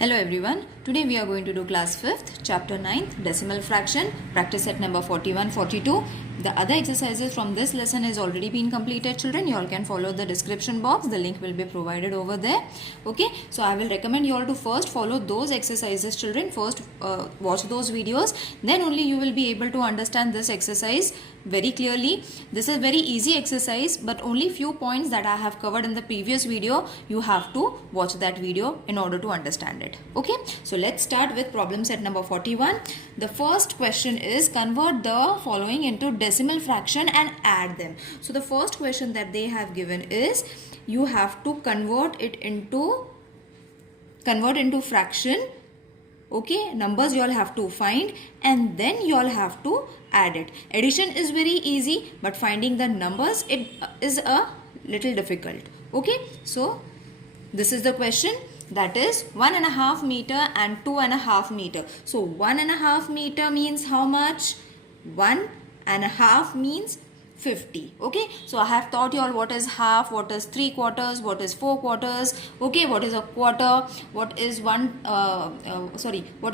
Hello everyone, today we are going to do class 5th, chapter 9th, decimal fraction, practice set number 41, 42. The other exercises from this lesson has already been completed children. You all can follow the description box, the link will be provided over there. Okay, so I will recommend you all to first follow those exercises children, first watch those videos, then only you will be able to understand this exercise very clearly. This is very easy exercise but only few points that I have covered in the previous video, you have to watch that video in order to understand it. Okay, so let's start with problem set number 41. The first question is convert the following into decimal fraction and add them. So the first question that they have given is you have to convert into fraction. Okay, numbers you all have to find and then you all have to add it. Addition is very easy but finding the numbers it is a little difficult. Okay, so this is the question, that is 1.5 meter and 2.5 meter. So 1.5 meter means how much? 1.5 means 50. Okay, so I have taught you all what is half, what is 3/4, what is 4/4. Okay, what is a quarter, what is what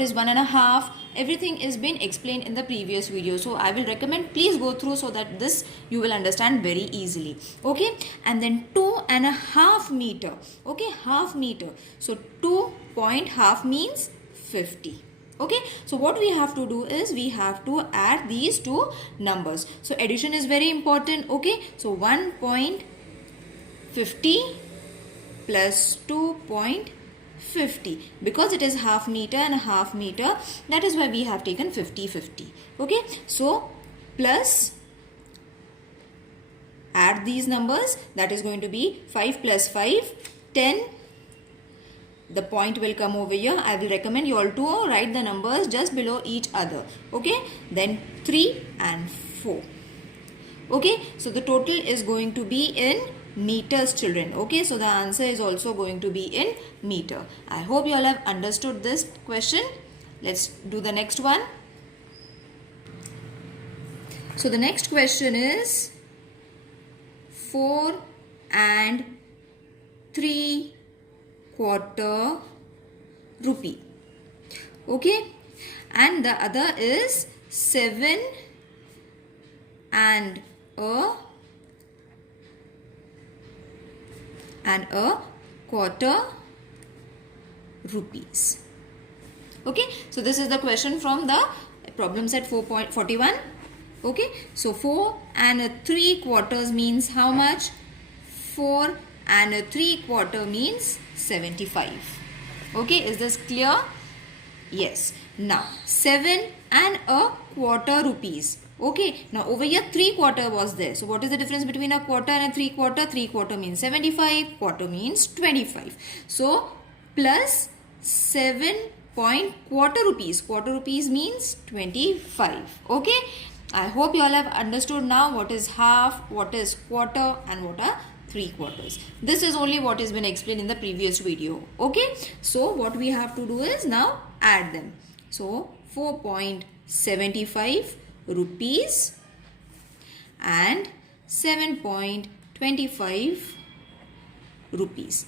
is 1.5. Everything is been explained in the previous video, so I will recommend please go through so that this you will understand very easily. Okay, and then 2.5 meter. Okay, half meter, so 2.5 means 50. Okay, so what we have to do is we have to add these two numbers. So addition is very important. Okay, so 1.50 plus 2.50, because it is half meter and half meter, that is why we have taken 50-50. Okay, so plus add these numbers, that is going to be 5 plus 5, 10. The point will come over here. I will recommend you all to write the numbers just below each other. Okay, then 3 and 4. Okay, so the total is going to be in meters children. Okay, so the answer is also going to be in meter. I hope you all have understood this question. Let's do the next one. So the next question is 4 and 3/4 rupee. Okay, and the other is 7 and a quarter rupees. Okay, so this is the question from the problem set 4.41. Okay, so 4 and 3/4 means how much? 4 and 3/4 means 75. Okay, is this clear? Yes. Now 7 and a quarter rupees. Okay, now over here 3/4 was there. So what is the difference between a quarter and a 3/4? 3/4 means 75, quarter means 25. So plus 7.25 rupees. Quarter rupees means 25. Okay, I hope you all have understood now what is half, what is quarter and what are 3/4. This is only what has been explained in the previous video. Okay, so what we have to do is now add them. So 4.75 rupees and 7.25 rupees.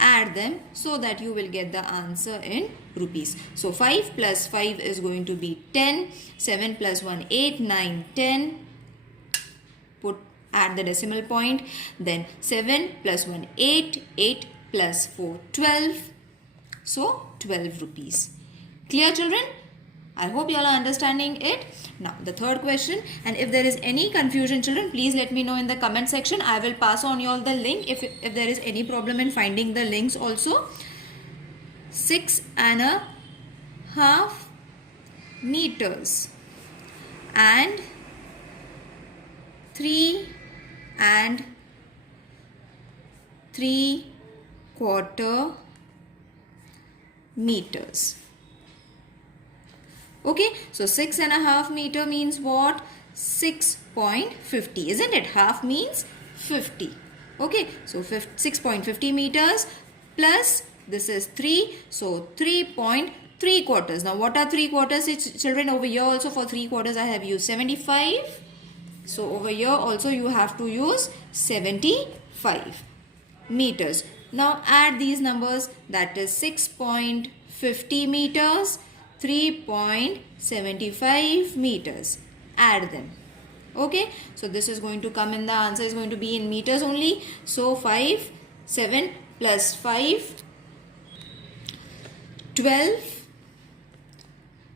Add them so that you will get the answer in rupees. So 5 plus 5 is going to be 10. 7 plus 1, 8, 9, 10. Add the decimal point. Then 7 plus 1, 8. 8 plus 4, 12. So 12 rupees. Clear children? I hope you all are understanding it. Now the third question, and if there is any confusion children, please let me know in the comment section. I will pass on you all the link if there is any problem in finding the links also. 6.5 meters and 3 and 3/4 meters. Okay, so 6.5 meter means what? 6.50, isn't it? Half means 50. Okay, so 6.50 meters plus this is 3, so 3.75. Now what are 3/4 children? Over here also for 3/4 I have used 75. So over here also you have to use 75 meters. Now add these numbers, that is 6.50 meters, 3.75 meters. Add them. Okay, so this is going to come in, the answer is going to be in meters only. So 7 plus 5, 12.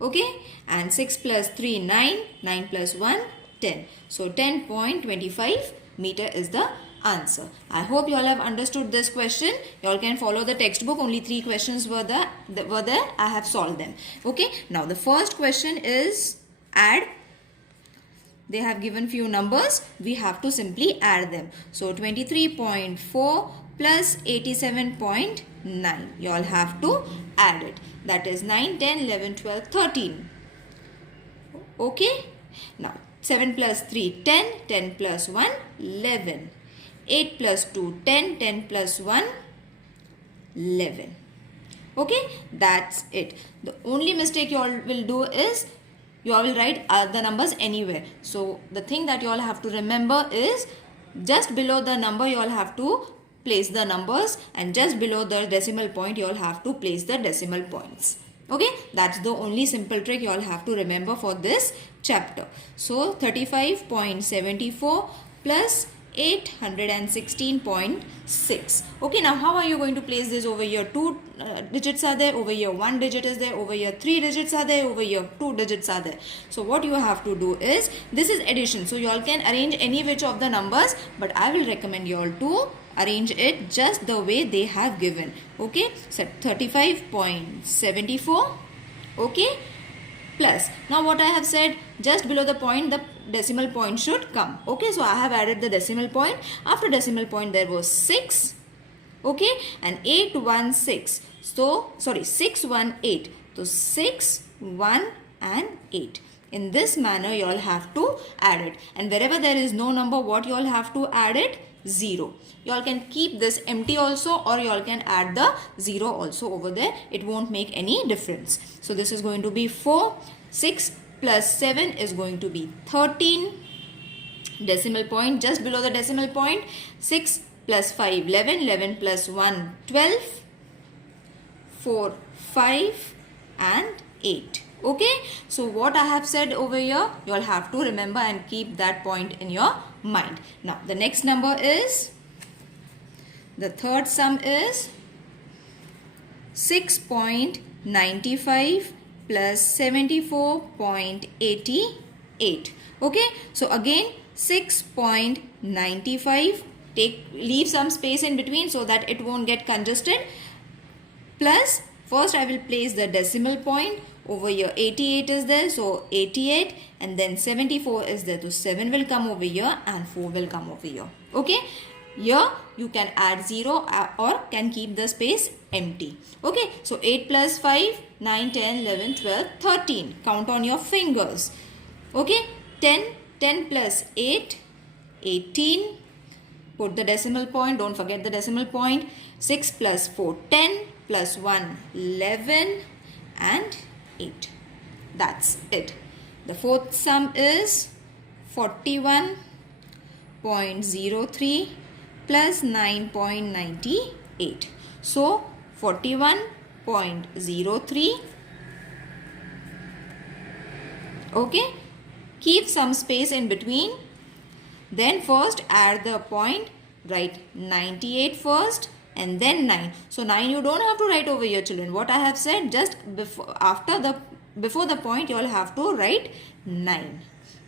Okay, and 6 plus 3, 9 plus 1, 10. So 10.25 meter is the answer. I hope you all have understood this question. You all can follow the textbook. Only 3 questions were there. I have solved them. Okay, now the first question is add. They have given few numbers. We have to simply add them. So 23.4 plus 87.9. You all have to add it. That is 9, 10, 11, 12, 13. Okay. Now 7 plus 3, 10. 10 plus 1, 11. 8 plus 2, 10. 10 plus 1, 11. Okay. That's it. The only mistake you all will do is you all will write the numbers anywhere. So the thing that you all have to remember is just below the number you all have to place the numbers, and just below the decimal point you all have to place the decimal points. Okay, that's the only simple trick you all have to remember for this chapter. So 35.74 plus 816.6. Okay, now how are you going to place this? Over here 2 digits are there, over here 1 digit is there, over here 3 digits are there, over here 2 digits are there. So what you have to do is, this is addition, so you all can arrange any which of the numbers, but I will recommend you all to arrange it just the way they have given. Okay, so 35.74. okay, plus, now what I have said, just below the point the decimal point should come. Okay, so I have added the decimal point. After decimal point there was 6. Okay, and 816. So sorry, 618. So 6, 1 and 8. In this manner you all have to add it, and wherever there is no number, what you all have to add it? 0. You all can keep this empty also, or you all can add the 0 also over there. It won't make any difference. So this is going to be 4. 6 plus 7 is going to be 13. Decimal point just below the decimal point. 6 plus 5, 11. 11 plus 1, 12. 4, 5 and 8. Okay, so what I have said over here, you all have to remember and keep that point in your mind. Now the next number is, the third sum is 6.95 plus 74.88. Okay, so again 6.95, leave some space in between so that it won't get congested, plus first I will place the decimal point. Over here 88 is there, so 88, and then 74 is there, so 7 will come over here and 4 will come over here. Okay, here you can add 0 or can keep the space empty. Okay, so 8 plus 5, 9, 10, 11, 12, 13. Count on your fingers. Okay, 10 plus 8, 18. Put the decimal point, don't forget the decimal point. 6 plus 4, 10, plus 1, 11 and 8. That's it. The fourth sum is 41.03 plus 9.98. So 41.03. Okay, keep some space in between. Then first add the point, write 98 first and then 9. So 9 you don't have to write over here, children. What I have said, just before the point you all have to write 9.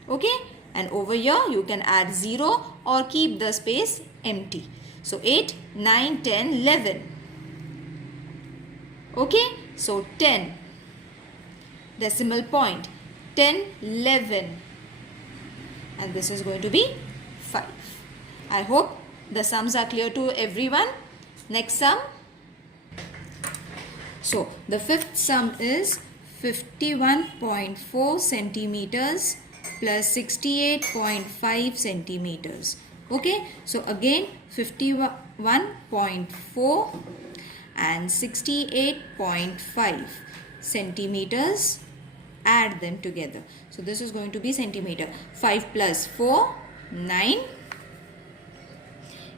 Okay, and over here you can add 0 or keep the space empty. So 8, 9, 10, 11. Okay, so 10, decimal point, 10, 11, and this is going to be 5. I hope the sums are clear to everyone. Next sum. So the fifth sum is 51.4 centimeters plus 68.5 centimeters. Okay, so again 51.4 and 68.5 centimeters, add them together. So this is going to be centimeter. 5 plus 4, 9.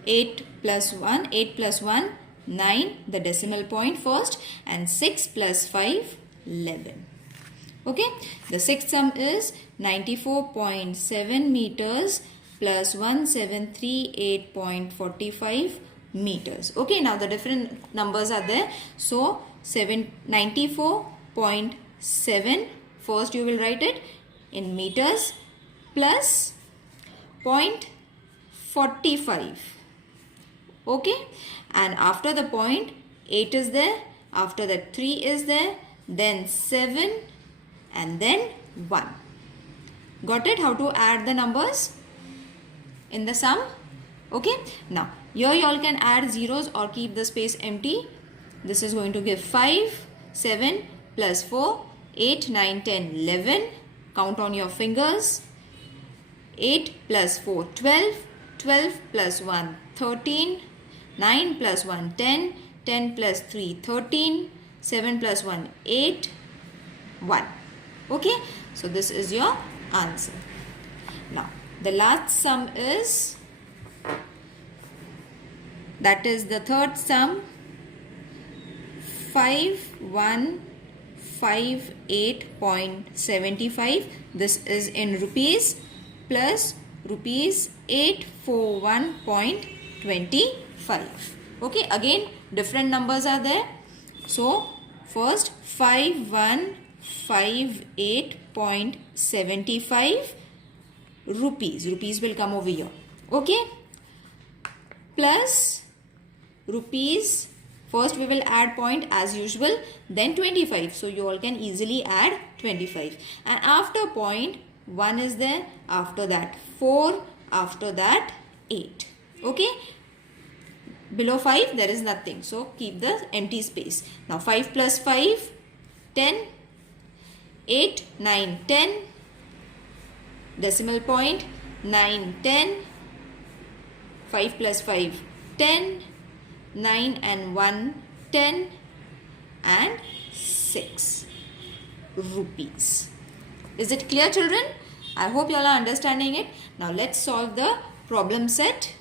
8 plus 1, 9, the decimal point first, and 6 plus 5, 11. Okay, the sixth sum is 94.7 meters plus 1738.45 meters. Okay, now the different numbers are there. So 94.7, first you will write it in meters, plus 0.45. Okay, and after the point 8 is there, after that 3 is there, then 7, and then 1. Got it? How to add the numbers in the sum? Okay, now here you all can add zeros or keep the space empty. This is going to give 5, 7 plus 4, 8, 9, 10, 11. Count on your fingers. 8 plus 4, 12. 12 plus 1, 13. 9 plus 1, 10. 10 plus 3, 13. 7 plus 1, 8. 1. Okay, so this is your answer. Now, the last sum is, that is the third sum, 5158.75. This is in rupees, plus rupees 841.25. Okay, again different numbers are there. So, first 5158.75 rupees. Rupees will come over here. Okay, plus rupees, first we will add point as usual, then 25. So you all can easily add 25. And after point 1 is there, after that 4, after that 8. Okay, below 5 there is nothing, so keep the empty space. Now 5 plus 5, 10. 8, 9, 10. Decimal point 9, 10. 5 plus 5, 10. 9 and 1, 10. And 6 rupees. Is it clear, children? I hope you all are understanding it. Now let's solve the problem set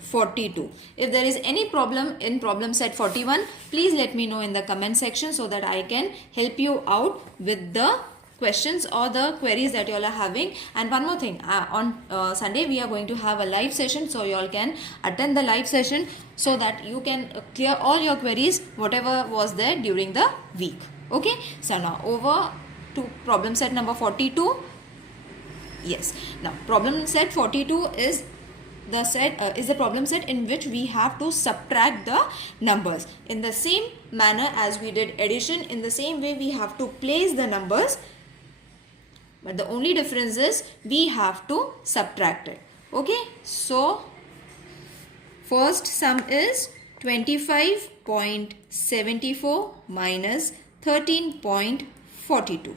42. If there is any problem in problem set 41, please let me know in the comment section so that I can help you out with the questions or the queries that you all are having. And one more thing, on Sunday we are going to have a live session, so you all can attend the live session so that you can clear all your queries whatever was there during the week. Okay, so now over to problem set number 42. Yes, now problem set 42 is the set is the problem set in which we have to subtract the numbers. In the same manner as we did addition, in the same way we have to place the numbers, but the only difference is we have to subtract it. Okay, so first sum is 25.74 minus 13.42.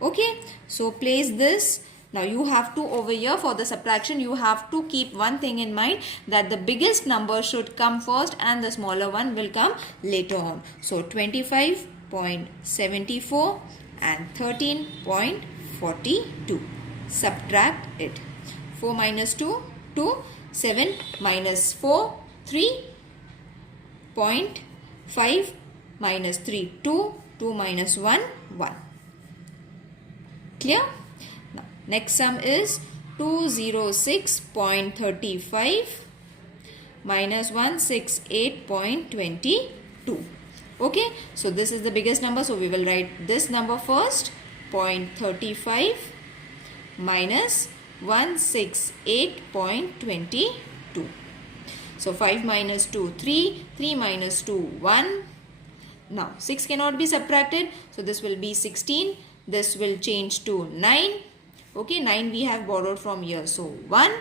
Okay, so place this. Now you have to, over here for the subtraction, you have to keep one thing in mind, that the biggest number should come first and the smaller one will come later on. So 25.74 and 13.42. Subtract it. 4 minus 2, 2. 7 minus 4, 3. 0.5 minus 3, 2. 2 minus 1, 1. Clear? Next sum is 206.35 minus 168.22. Okay, so this is the biggest number, so we will write this number first, 0.35 minus 168.22. So 5 minus 2, 3. 3 minus 2, 1. Now 6 cannot be subtracted, so this will be 16. This will change to 9. Okay, 9 we have borrowed from here, so 1.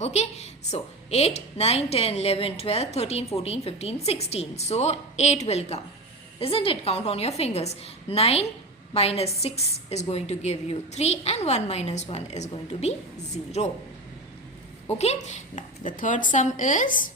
Okay, so 8, 9, 10, 11, 12, 13, 14, 15, 16. So 8 will come. Isn't it? Count on your fingers. 9 minus 6 is going to give you 3 and 1 minus 1 is going to be 0. Okay, now the third sum is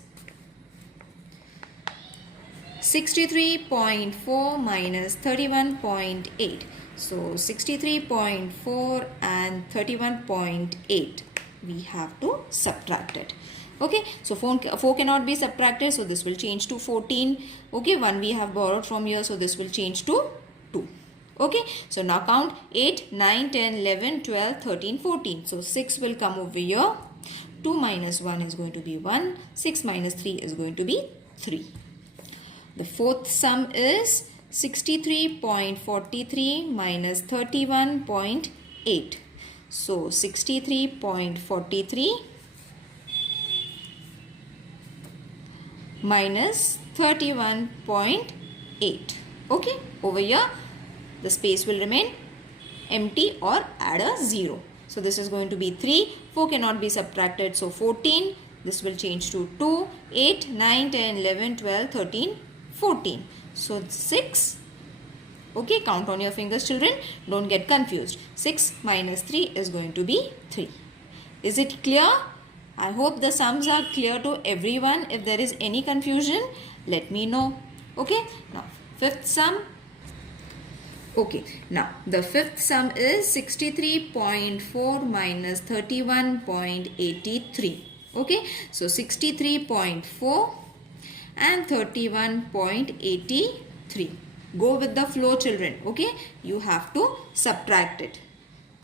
63.4 minus 31.8. So 63.4 and 31.8 we have to subtract it. Okay, so 4 cannot be subtracted, so this will change to 14. Okay, 1 we have borrowed from here, so this will change to 2. Okay, so now count 8, 9, 10, 11, 12, 13, 14. So 6 will come over here. 2 minus 1 is going to be 1. 6 minus 3 is going to be 3. The fourth sum is 63.43 minus 31.8. So 63.43 minus 31.8. Okay, over here the space will remain empty or add a 0. So this is going to be 3. 4 cannot be subtracted, so 14. This will change to 2, 8, 9, 10, 11, 12, 13, 14. So 6. Okay, count on your fingers, children. Don't get confused. 6 minus 3 is going to be 3. Is it clear? I hope the sums are clear to everyone. If there is any confusion, let me know. Okay, now fifth sum. Okay, now the fifth sum is 63.4 minus 31.83. Okay, so 63.4 and 31.83. Go with the flow, children. Okay, you have to subtract it.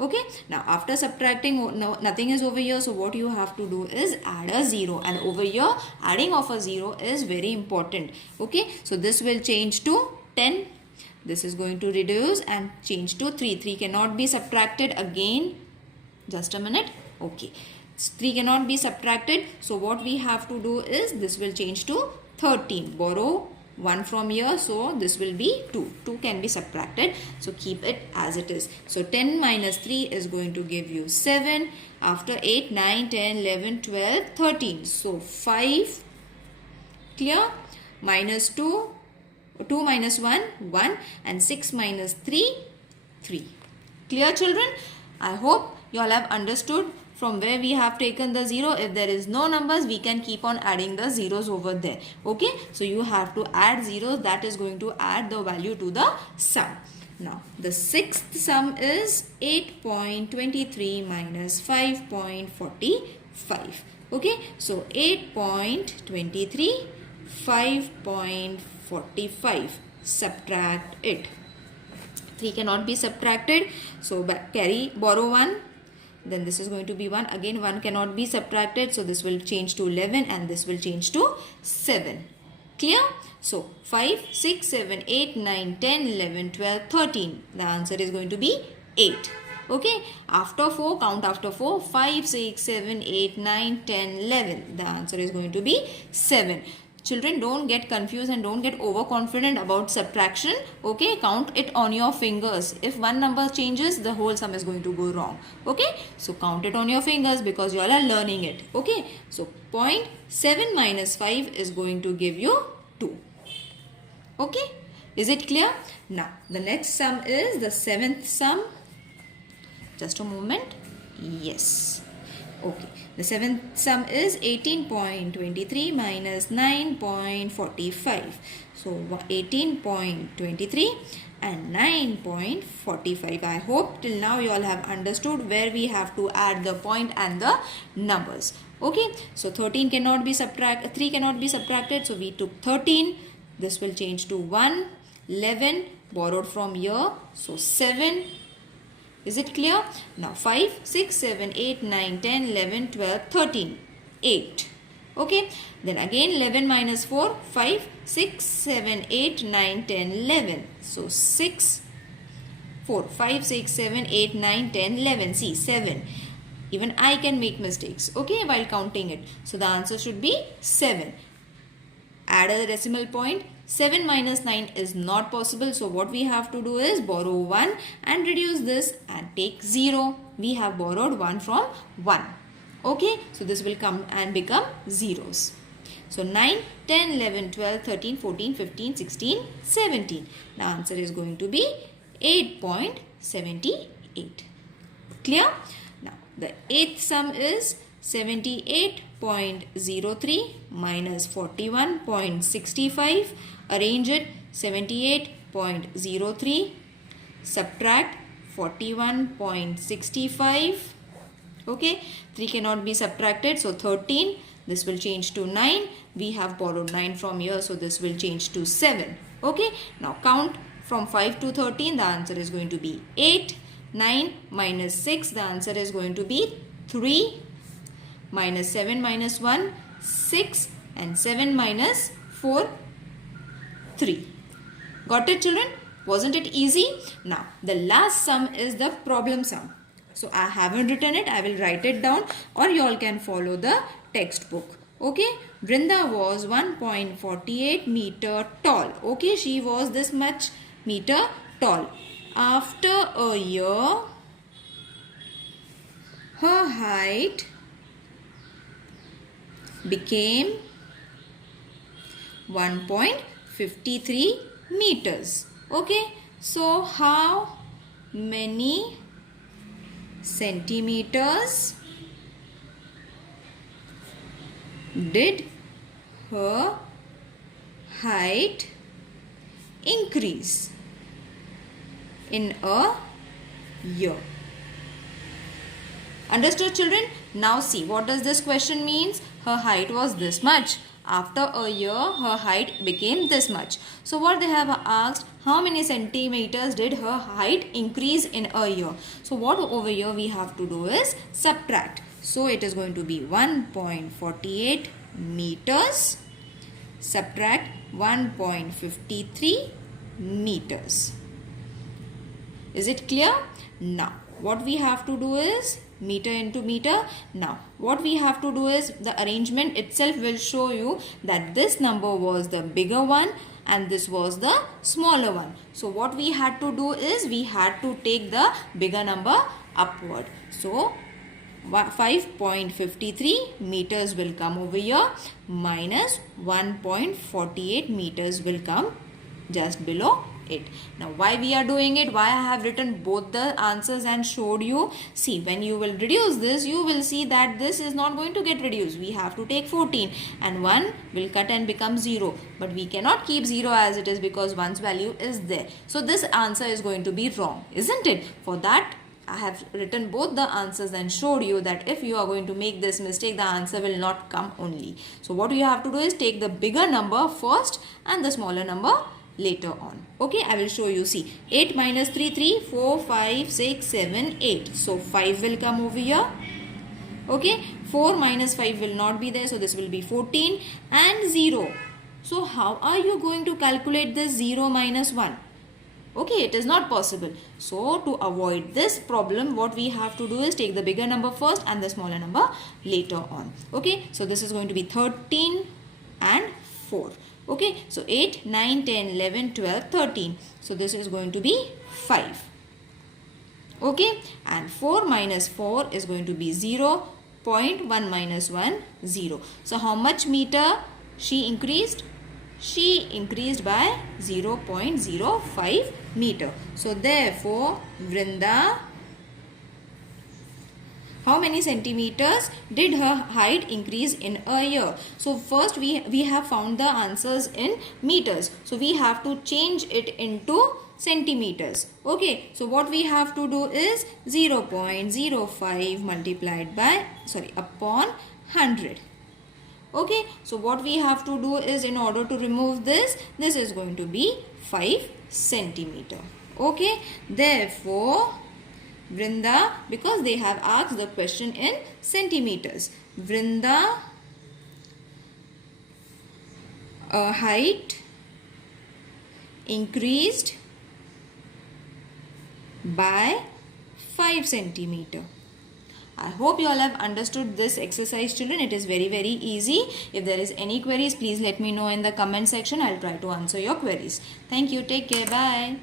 Okay, now after subtracting, nothing is over here, so what you have to do is add a 0, and over here adding of a 0 is very important. Okay, so this will change to 10. This is going to reduce and change to 3. 3 cannot be subtracted again. Just a minute. Okay, 3 cannot be subtracted, so what we have to do is this will change to 13. Borrow 1 from here, so this will be 2. 2 can be subtracted, so keep it as it is. So 10 minus 3 is going to give you 7. After 8, 9, 10, 11, 12, 13. So 5. Clear? Minus 2. 2 minus 1, 1. And 6 minus 3, 3. Clear, children? I hope you all have understood from where we have taken the 0. If there is no numbers, we can keep on adding the zeros over there. Okay, so you have to add zeros. That is going to add the value to the sum. Now the sixth sum is 8.23 minus 5.45. Okay, so 8.23, 5.45. Subtract it. 3 cannot be subtracted, so borrow 1. Then this is going to be 1. Again 1 cannot be subtracted, so this will change to 11 and this will change to 7. Clear? So 5, 6, 7, 8, 9, 10, 11, 12, 13. The answer is going to be 8. Okay, after 4, count after 4. 5, 6, 7, 8, 9, 10, 11. The answer is going to be 7. Children, don't get confused and don't get overconfident about subtraction. Okay, count it on your fingers. If one number changes, the whole sum is going to go wrong. Okay, so count it on your fingers because you all are learning it. Okay, so 0.7 minus 5 is going to give you 2. Okay, is it clear? Now, the next sum is the seventh sum. Just a moment. Yes. Okay, the seventh sum is 18.23 minus 9.45. So 18.23 and 9.45. I hope till now you all have understood where we have to add the point and the numbers. Okay, so 13 cannot be subtracted, 3 cannot be subtracted, so we took 13. This will change to 1, 11, borrowed from here, so 7. Is it clear? Now 5, 6, 7, 8, 9, 10, 11, 12, 13, 8. Okay. Then again 11 minus 4, 5, 6, 7, 8, 9, 10, 11. So 6, 4, 5, 6, 7, 8, 9, 10, 11. See 7. Even I can make mistakes. Okay, while counting it. So the answer should be 7. Add a decimal point. 7 minus 9 is not possible. So what we have to do is borrow 1 and reduce this and take 0. We have borrowed 1 from 1. Okay. So this will come and become zeros. So 9, 10, 11, 12, 13, 14, 15, 16, 17. The answer is going to be 8.78. Clear? Now the eighth sum is 78.03 minus 41.65. Arrange it. 78.03 subtract 41.65. Okay, 3 cannot be subtracted, so 13. This will change to 9. We have borrowed 9 from here, so this will change to 7. Okay, now count from 5 to 13. The answer is going to be 8. 9 minus 6, the answer is going to be 3. Minus 7 minus 1, 6, and 7 minus 4, 3. Got it, children? Wasn't it easy? Now, the last sum is the problem sum. So, I haven't written it. I will write it down, or you all can follow the textbook. Okay, Vrinda was 1.48 meter tall. Okay, she was this much meter tall. After a year, her height became 1.53 meters. Okay, so how many centimeters did her height increase in a year? Understood, children? Now see, what does this question means? Her height was this much. After a year, her height became this much. So what they have asked, how many centimeters did her height increase in a year? So what over here we have to do is subtract. So it is going to be 1.48 meters subtract 1.53 meters. Is it clear? Now what we have to do is meter into meter. Now what we have to do is the arrangement itself will show you that this number was the bigger one and this was the smaller one. So what we had to do is we had to take the bigger number upward. So 5.53 meters will come over here minus 1.48 meters will come just below it. Now why we are doing it, why I have written both the answers and showed you. See, when you will reduce this, you will see that this is not going to get reduced. We have to take 14 and 1 will cut and become 0. But we cannot keep 0 as it is because 1's value is there. So this answer is going to be wrong, isn't it? For that I have written both the answers and showed you that if you are going to make this mistake, the answer will not come only. So what you have to do is take the bigger number first and the smaller number later on. Okay, I will show you. See, 8 minus 3, 3, 4, 5, 6, 7, 8. So 5 will come over here. Okay, 4 minus 5 will not be there. So this will be 14 and 0. So how are you going to calculate this 0 minus 1? Okay, it is not possible. So to avoid this problem, what we have to do is take the bigger number first and the smaller number later on. Okay, so this is going to be 13 and 4. Okay, so 8, 9, 10, 11, 12, 13. So this is going to be 5. Okay, and 4 minus 4 is going to be 0. 0.1 minus 1, 0. So how much meter she increased? She increased by 0.05 meter. So therefore, Vrinda, how many centimeters did her height increase in a year? So first we have found the answers in meters. So we have to change it into centimeters. Okay, so what we have to do is 0.05 multiplied by, upon 100. Okay, so what we have to do is, in order to remove this is going to be 5 centimeter. Okay, therefore Vrinda, because they have asked the question in centimeters, Vrinda height increased by 5 centimeter. I hope you all have understood this exercise, children. It is very easy. If there is any queries, please let me know in the comment section. I'll try to answer your queries. Thank you. Take care. Bye.